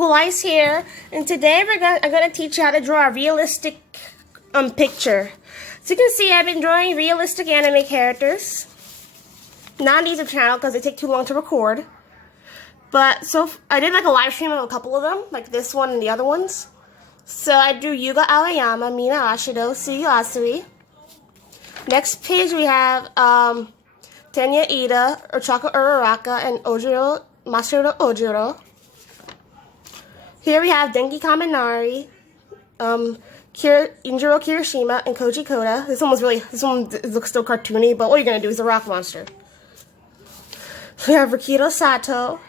Cool Ice here, and today I'm gonna teach you how to draw a realistic picture. So you can see I've been drawing realistic anime characters. Not on YouTube channel because they take too long to record. But I did like a live stream of a couple of them, like this one and the other ones. So I drew Yuga Aoyama, Mina Ashido, Suyu Asui. Next page we have Tenya Ida, Ochako Uraraka, and Masahiro Ojiro. Here we have Denki Kaminari, Injiro Kirishima, and Koji Koda. This one looks still cartoony, but what you're gonna do is a rock monster. We have Rikido Sato,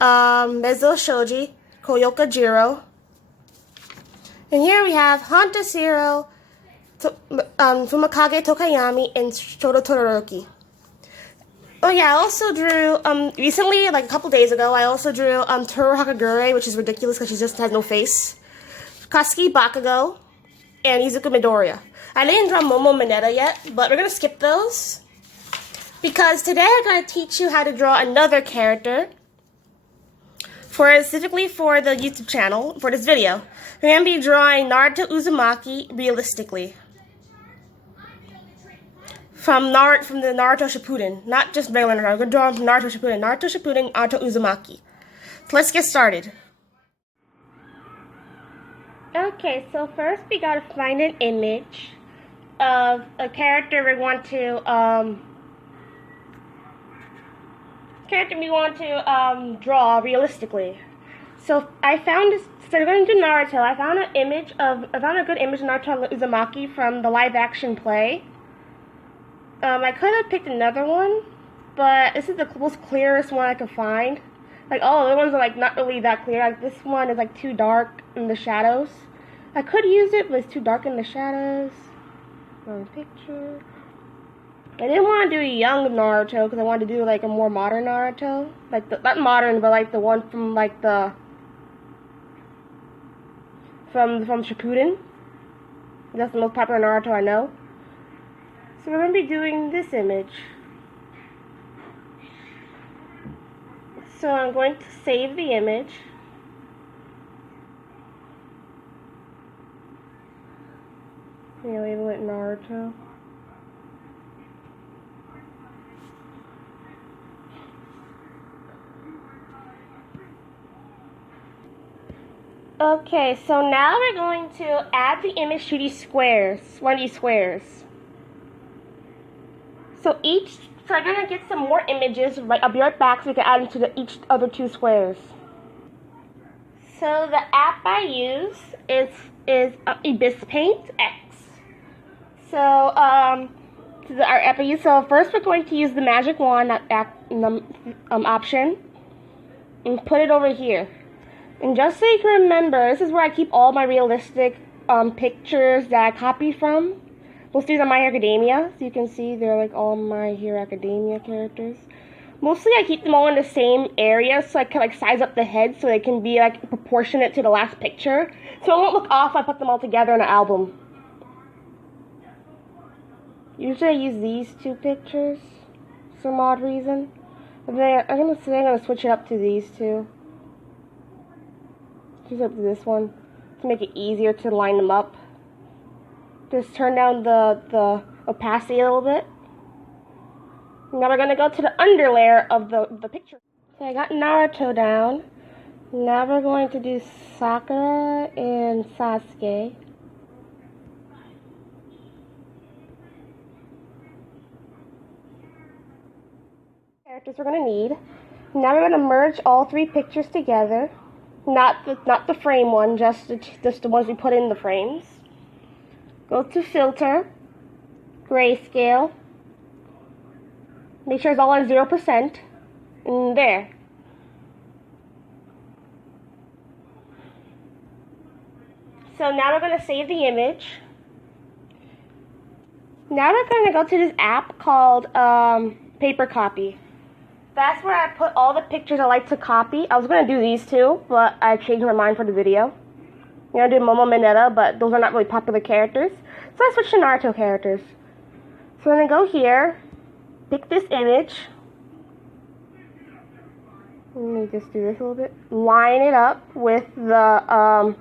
Mezo Shoji, Koyoka Jiro. And here we have Hanta Shiro, Fumakage Tokayami, and Shoto Todoroki. Oh yeah, I also drew, recently, like a couple days ago, I also drew Toru Hakagure, which is ridiculous because she just has no face. Katsuki Bakugo, and Izuku Midoriya. I didn't draw Momo Mineta yet, but we're going to skip those. Because today I'm going to teach you how to draw another character, specifically for the YouTube channel, for this video. We're going to be drawing Naruto Uzumaki realistically. From the Naruto Shippuden, not just regular Naruto. I'm going to draw him from Naruto Shippuden, Naruto Uzumaki. So let's get started. Okay, so first we gotta find an image of a character we want to draw realistically. So I found this. So we're going to do Naruto. I found a good image of Naruto Uzumaki from the live action play. I could have picked another one, but this is the most clearest one I could find. Like, all the other ones are, like, not really that clear. Like, this one is, like, too dark in the shadows. I could use it, but it's too dark in the shadows. Wrong picture. I didn't want to do a young Naruto, because I wanted to do, like, a more modern Naruto. Like, not modern, but, like, the one from, like, from Shippuden. That's the most popular Naruto I know. So we're going to be doing this image. So I'm going to save the image. I'm going to label it Naruto. Okay, so now we're going to add the image to these squares, one of these squares. So I'm going to get some more images, I'll be right back so we can add them to each other two squares. So the app I use is Abyss Paint X. So our app I use. So first we're going to use the magic wand option and put it over here. And just so you can remember, this is where I keep all my realistic pictures that I copy from. Most of these are My Hero Academia, so you can see they're like all My Hero Academia characters. Mostly I keep them all in the same area, so I can like size up the head so they can be like proportionate to the last picture. So it won't look off if I put them all together in an album. Usually I use these two pictures for some odd reason. But then I'm gonna switch it up to these two. Switch up to this one to make it easier to line them up. Just turn down the opacity a little bit. Now we're going to go to the underlayer of the picture. So I got Naruto down. Now we're going to do Sakura and Sasuke. Characters we're going to need. Now we're going to merge all three pictures together. Not the frame one, just the ones we put in the frames. Go to Filter, Grayscale, make sure it's all on 0%, and there. So now we're going to save the image. Now we're going to go to this app called Paper Copy. That's where I put all the pictures I like to copy. I was going to do these two, but I changed my mind for the video. I'm going to do Momo Mineta, but those are not really popular characters. So I switched to Naruto characters. So I'm going to go here, pick this image, Let me just do this a little bit. Line it up with the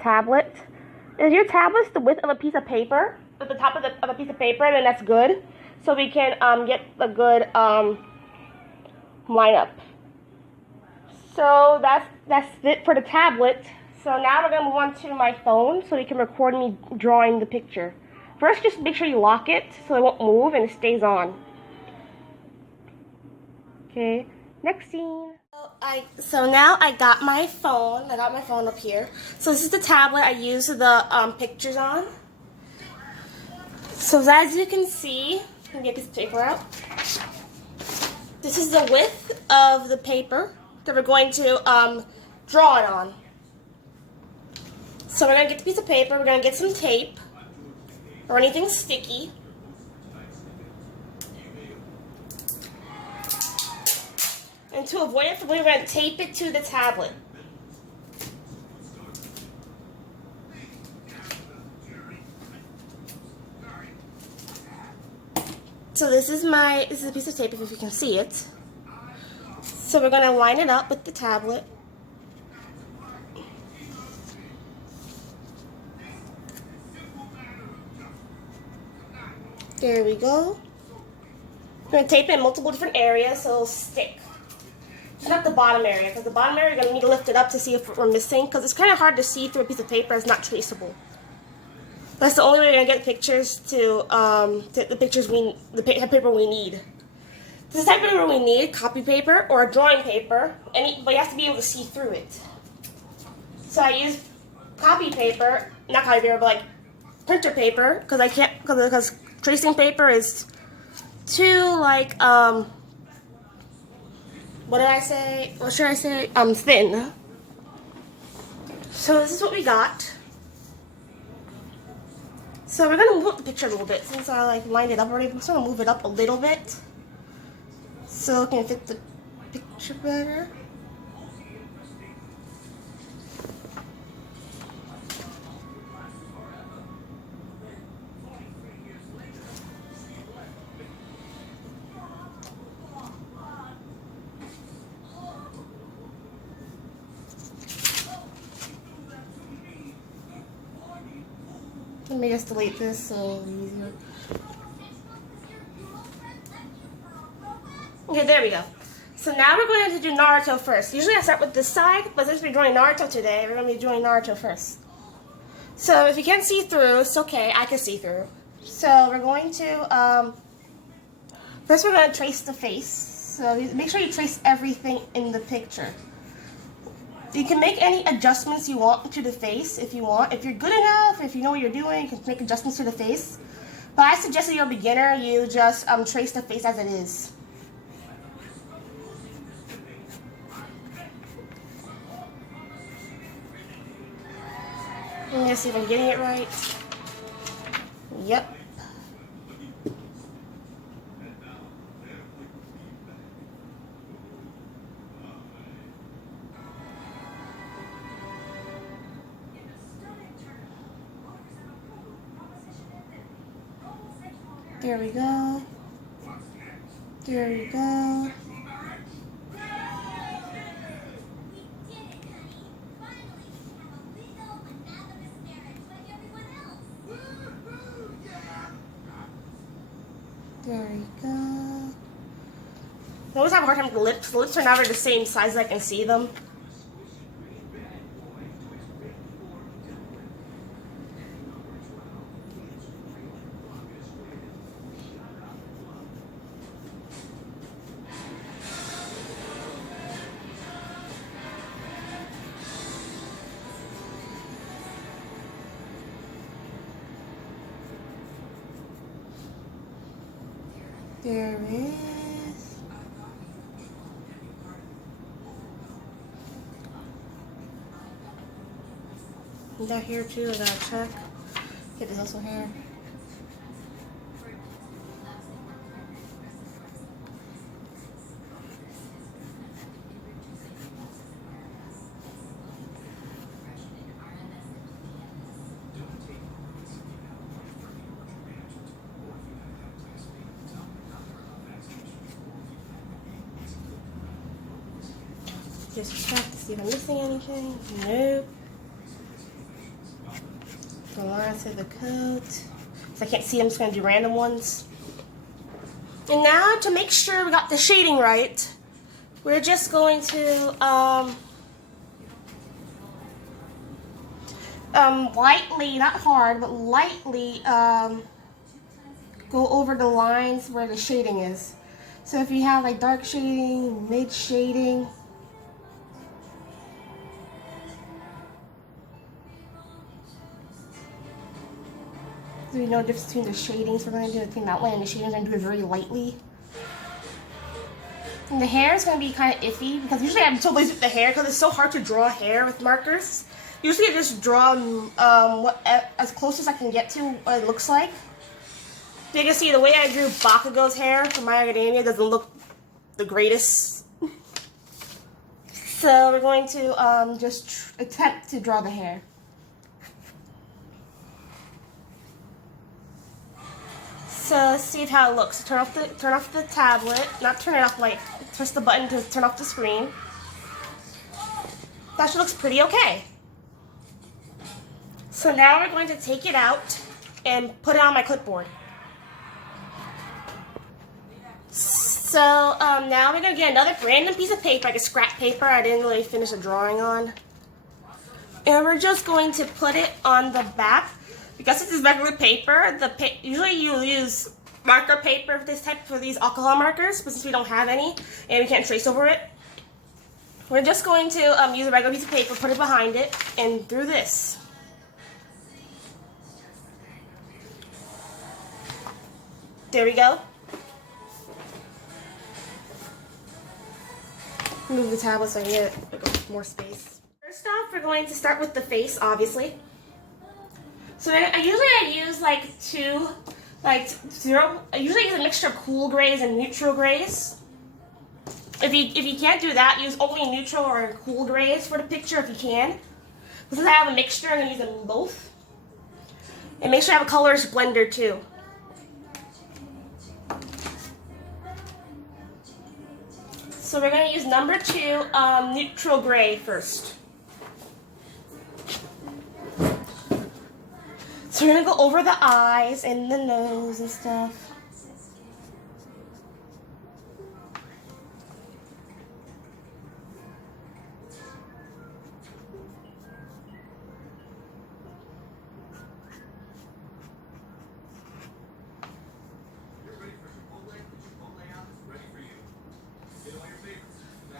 tablet. Is your tablet the width of a piece of paper? At the top of a piece of paper, then that's good. So we can get a good lineup. So that's it for the tablet. So now we're gonna move on to my phone so we can record me drawing the picture. First, just make sure you lock it so it won't move and it stays on. Okay, next scene. So now I got my phone. I got my phone up here. So this is the tablet I use the pictures on. So as you can see, let me get this paper out. This is the width of the paper that we're going to draw it on. So we're going to get the piece of paper, we're going to get some tape or anything sticky. And to avoid it, we're going to tape it to the tablet. So this is a piece of tape if you can see it. So we're going to line it up with the tablet. There we go. We're going to tape it in multiple different areas so it'll stick. Not the bottom area, because the bottom area you're going to need to lift it up to see if we're missing, because it's kind of hard to see through a piece of paper. It's not traceable. That's the only way we're going to get pictures to the paper we need. This type of paper we need, copy paper or a drawing paper, but you have to be able to see through it. So I use copy paper, not copy paper, but like printer paper, because tracing paper is too like what should I say? Thin. So this is what we got. So we're gonna move the picture a little bit since I lined it up already. I'm just gonna move it up a little bit so it can fit the picture better. Let me just delete this so it'll be easier. Okay, there we go. So now we're going to do Naruto first. Usually I start with this side, but since we're drawing Naruto today, we're going to be drawing Naruto first. So if you can't see through, it's okay. I can see through. So we're going to, first we're going to trace the face. So make sure you trace everything in the picture. You can make any adjustments you want to the face if you want. If you're good enough, if you know what you're doing, you can make adjustments to the face. But I suggest if you're a beginner, you just trace the face as it is. Let me just see if I'm getting it right. Yep. There we go. There we go. There we go. I always have a hard time with the lips. The lips are never the same size as I can see them. There it is. And that here too, I gotta check. Get this also here. just check to see if I'm missing anything. Nope. The lines of the coat. So I can't see, I'm just gonna do random ones. And now to make sure we got the shading right, we're just going to lightly, not hard, but lightly go over the lines where the shading is. So if you have like dark shading, mid shading, there's no difference between the shadings. We're going to do the thing that way, and the shadings are going to do it very lightly. And the hair is going to be kind of iffy because usually I'm so lazy with the hair because it's so hard to draw hair with markers. Usually I just draw as close as I can get to what it looks like. You can see the way I drew Bakugo's hair for My Hero Academia doesn't look the greatest. So we're going to just attempt to draw the hair. So let's see how it looks. Turn off the tablet. Not turn it off, like press the button to turn off the screen. That actually looks pretty okay. So now we're going to take it out and put it on my clipboard. So now we're going to get another random piece of paper, like a scrap paper I didn't really finish a drawing on. And we're just going to put it on the back. Because this is regular paper, usually you'll use marker paper for this type, for these alcohol markers, but since we don't have any and we can't trace over it, we're just going to use a regular piece of paper, put it behind it, and through this. There we go. Move the tablet so I can get more space. First off, we're going to start with the face, obviously. So I usually use like I usually use a mixture of cool grays and neutral grays. If you can't do that, use only neutral or cool grays for the picture if you can. But since I have a mixture, I'm gonna use them both. And make sure I have a colors blender too. So we're gonna use number 2 neutral gray first. So we're gonna go over the eyes and the nose and stuff.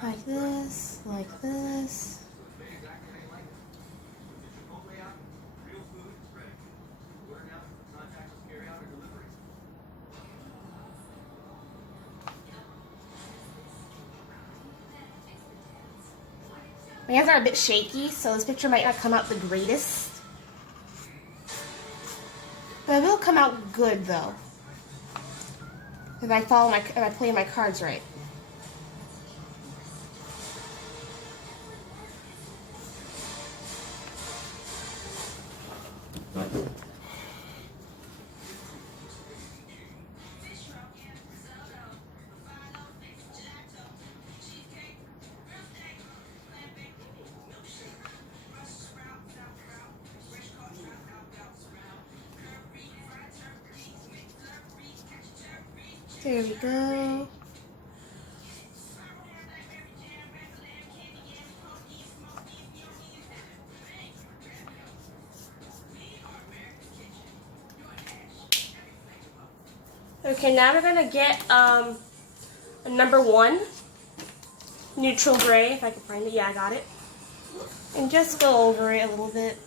Like this, like this. My hands are a bit shaky, so this picture might not come out the greatest. But it will come out good though. If I play my cards right. There we go. Okay, now we're gonna get a number 1 neutral gray, if I can find it. Yeah, I got it. And just go over it a little bit.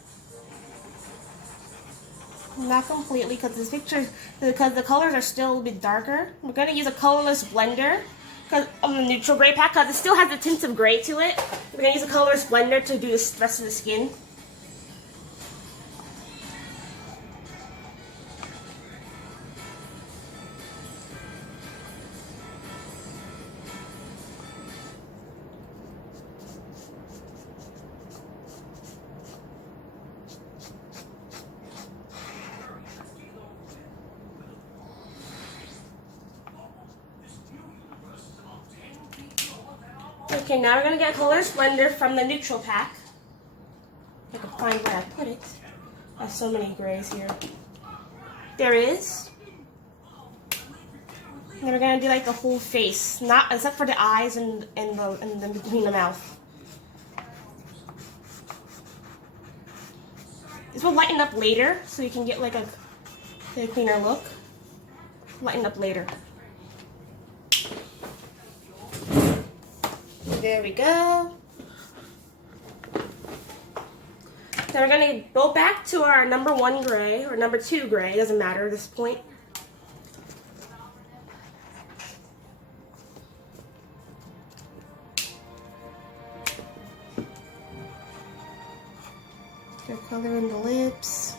Not completely, because the colors are still a little bit darker. We're gonna use a colorless blender because on the neutral gray pack, because it still has the tints of gray to it. We're gonna use a colorless blender to do the rest of the skin. Okay, now we're gonna get a color splendor from the neutral pack. I can find where I put it. I have so many grays here. There it is. And then we're gonna do like the whole face, not except for the eyes and the between the mouth. This will lighten up later, so you can get like a cleaner look. Lighten up later. There we go. Then we're gonna go back to our number 1 gray or number 2 gray, it doesn't matter at this point. They're coloring the lips.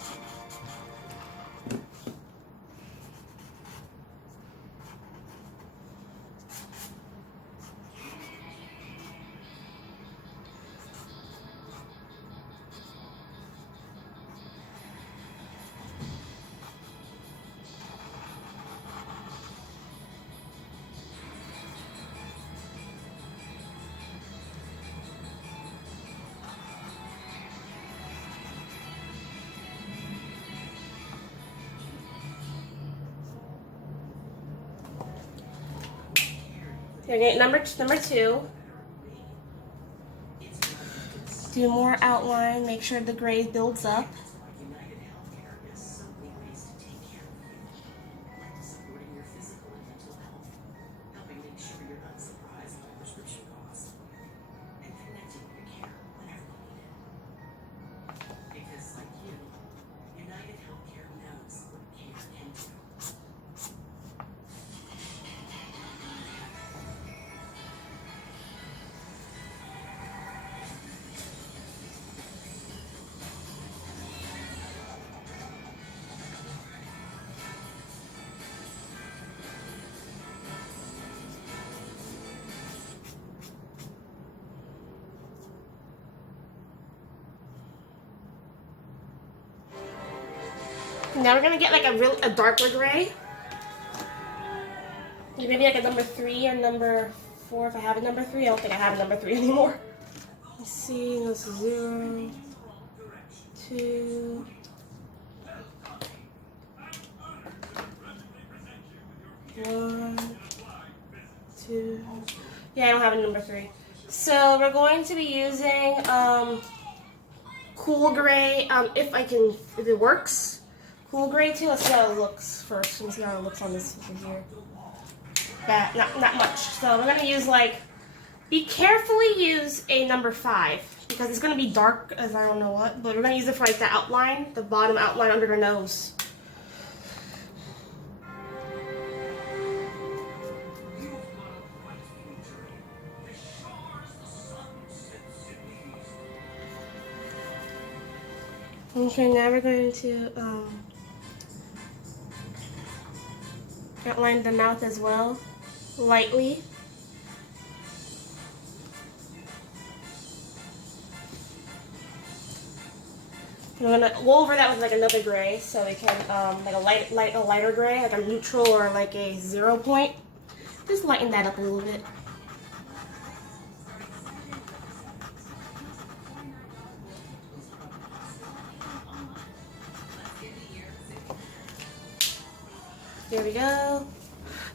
Okay, number 2. Do more outline, make sure the gray builds up. Now we're gonna get like a darker gray. Maybe like a number 3 or number 4 if I have a number 3. I don't think I have a number 3 anymore. Let's see, this is 0, 2. 1, 2. Yeah, I don't have a number 3. So we're going to be using cool gray, if it works. Cool gray too. Let's see how it looks first. Let's see how it looks on this here. Not much. So we're gonna use carefully use a number 5 because it's gonna be dark as I don't know what, but we're gonna use it for like the outline, the bottom outline under the nose. Okay, now we're going to outline the mouth as well, lightly. I'm gonna go over that with like another gray, so we can like a lighter gray, like a neutral or like a 0 point. Just lighten that up a little bit. There we go.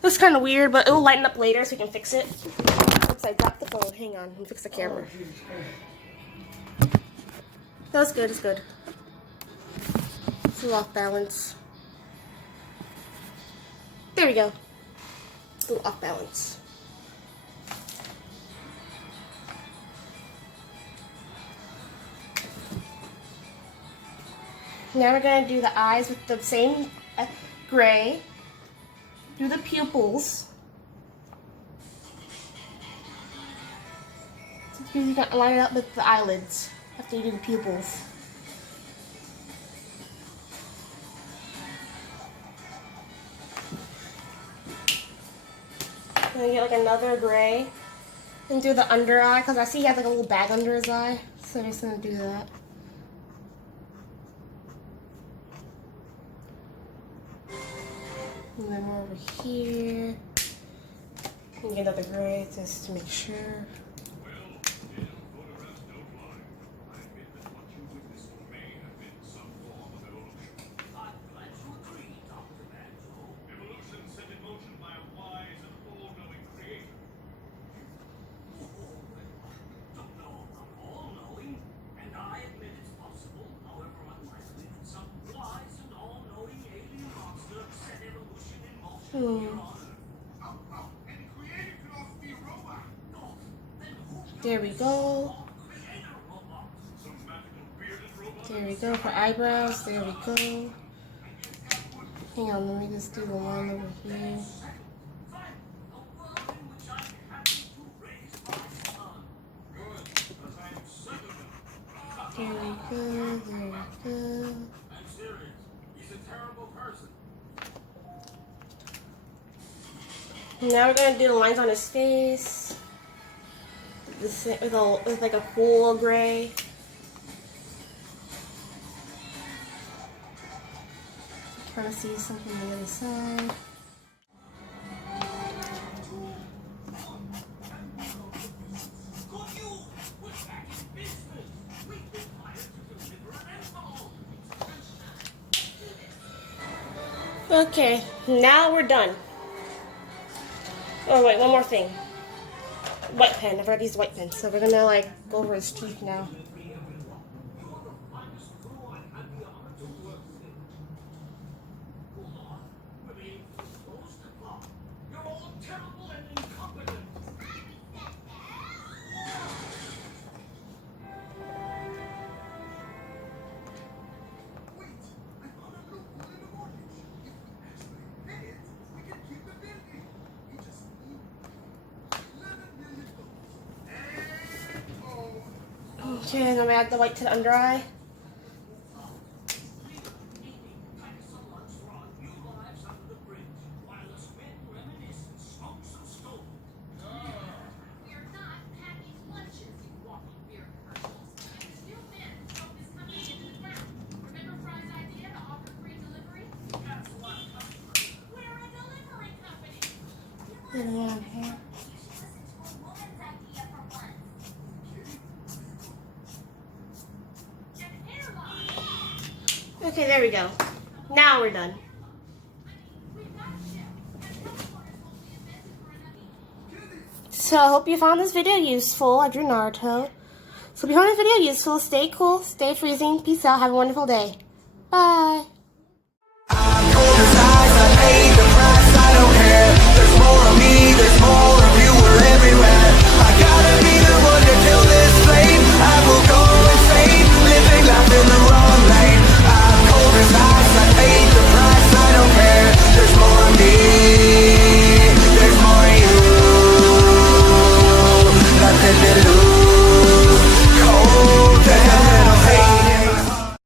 This is kind of weird, but it will lighten up later so we can fix it. Oops, I dropped the phone. Hang on, let me fix the camera. That's good, it's good. It's a little off balance. There we go. It's a little off balance. Now we're going to do the eyes with the same gray. Do the pupils. You got to line it up with the eyelids after you do the pupils. Then get like another gray and do the under eye because I see he has like a little bag under his eye, so I'm just gonna do that. And then over here, and get another gray just to make sure. There we go. There we go for eyebrows. There we go. Hang on, let me just do the one over here. There we go, there we go. I'm serious. He's a terrible person. Now we're gonna do the lines on his face. With like a cool gray. Trying to see something on the other side. Okay, now we're done. Oh wait, one more thing. White pen. I've already used white pen, so we're gonna like go over his teeth now. Okay, I'm gonna add the white to the under eye. And one here. Okay, there we go. Now we're done. So I hope you found this video useful. I drew Naruto. So if you found this video useful, stay cool, stay freezing. Peace out. Have a wonderful day. Bye.